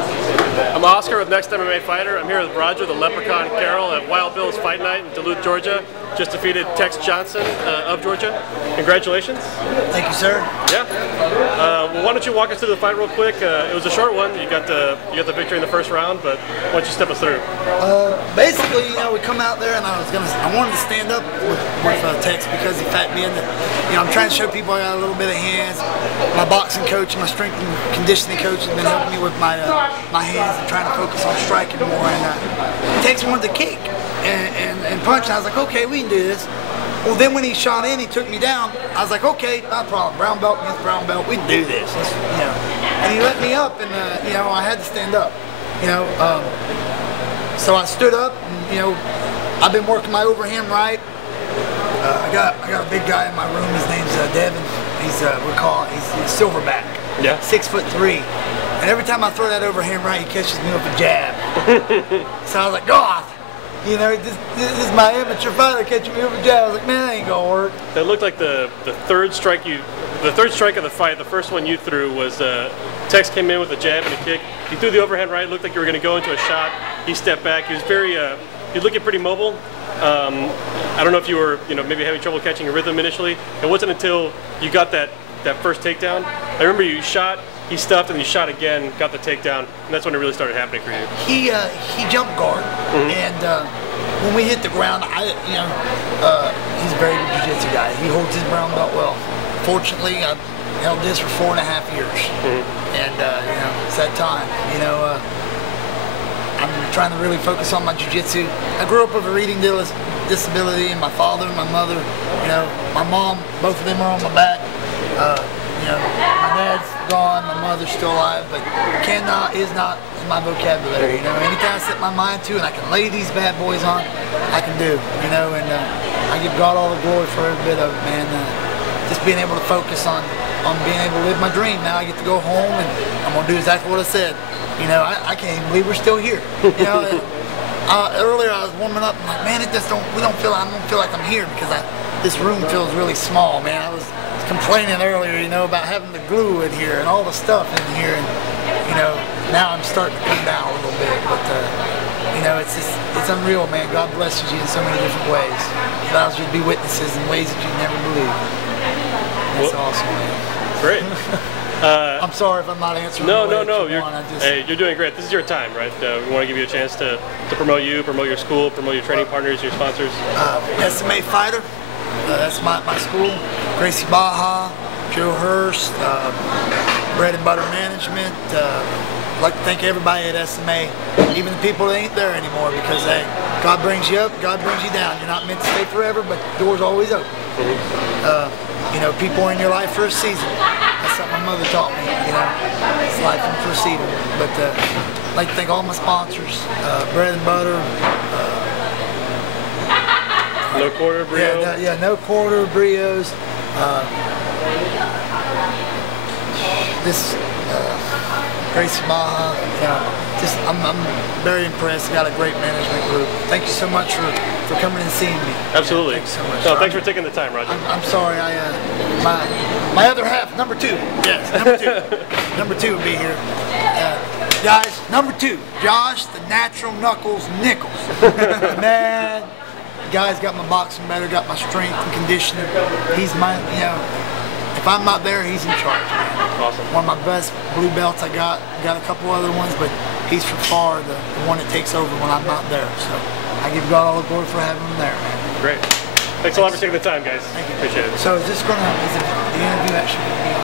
I'm Oscar with NextMMAFighter. I'm here with Roger, the Leprechaun Carroll at Wild Bill's Fight Night in Duluth, Georgia. Just defeated Tex Johnson of Georgia. Congratulations. Thank you, sir. Yeah. Well, why don't you walk us through the fight real quick? It was a short one. You got the victory in the first round, but why don't you step us through? Basically, we come out there, and I wanted to stand up with Tex because the fact being that I'm trying to show people I got a little bit of hands. My boxing coach and my strength and conditioning coach have been helping me with my hands and trying to focus on striking more. And Tex wanted to kick and punch. And I was like, okay, we can do this. Well, then when he shot in, he took me down. I was like, okay, no problem. Brown belt against brown belt, we can do this. And he let me up, and I had to stand up. So I stood up, and I've been working my overhand right. I got a big guy in my room. His name's Devin. He's he's silverback. Yeah. 6'3". And every time I throw that overhand right, he catches me with a jab. So I was like, God. This is my amateur fighter catching me with a jab. I was like, man, that ain't gonna work. That looked like the third strike of the fight. The first one you threw was Tex came in with a jab and a kick. You threw the overhand right. It looked like you were going to go into a shot. He stepped back. He was very, he looking pretty mobile. I don't know if you were, maybe having trouble catching your rhythm initially. It wasn't until you got that first takedown. I remember you shot. He stuffed and you shot again, got the takedown, and that's when it really started happening for you. He jumped guard, and when we hit the ground, he's a very good jiu-jitsu guy. He holds his brown belt well. Fortunately, I held this for 4.5 years, and it's that time. I'm trying to really focus on my jiu-jitsu. I grew up with a reading disability, and my father and my mother, my mom, both of them are on my back. My dad's gone, my mother's still alive, but is not in my vocabulary. Anytime I set my mind to and I can lay these bad boys on, I can do. And I give God all the glory for every bit of it, man. Just being able to focus on being able to live my dream. Now I get to go home and I'm gonna do exactly what I said. I can't even believe we're still here. Earlier I was warming up, and like, man, I don't feel like I'm here because this room feels really small, man. I was complaining earlier, about having the glue in here and all the stuff in here, and now I'm starting to come down a little bit. But it's unreal, man. God blesses you in so many different ways. It allows you to be witnesses in ways that you never believe. That's awesome, man. Great. I'm sorry if I'm not answering. No. Hey, you're doing great. This is your time, right? We want to give you a chance to promote you, promote your school, promote your training partners, your sponsors. NextMMAFighter. That's my school. Gracie Baja, Joe Hurst, Bread and Butter Management. I'd like to thank everybody at SMA, even the people that ain't there anymore, because hey, God brings you up, God brings you down. You're not meant to stay forever, but the door's always open. People are in your life for a season. That's something my mother taught me. It's life for a season. But I'd like to thank all my sponsors, Bread and Butter. No quarter brio. No quarter brios. Gracie Baja. I'm very impressed. Got a great management group. Thank you so much for coming and seeing me. Absolutely. Thanks so much. No, thanks for taking the time, Roger. I'm sorry. My other half, number 2. Yes, number 2. Number 2 will be here. Guys, number 2, Josh the Natural Knuckles Nichols. Man. Guy's got my boxing better, got my strength and conditioning. He's my, if I'm not there, he's in charge, man. Awesome. One of my best blue belts I got a couple other ones, but he's for far the one that takes over when I'm not there. So I give God all the glory for having him there, man. Great. Thanks a lot for taking the time, guys. Thank you. Appreciate it. So is it the interview actually going to be on?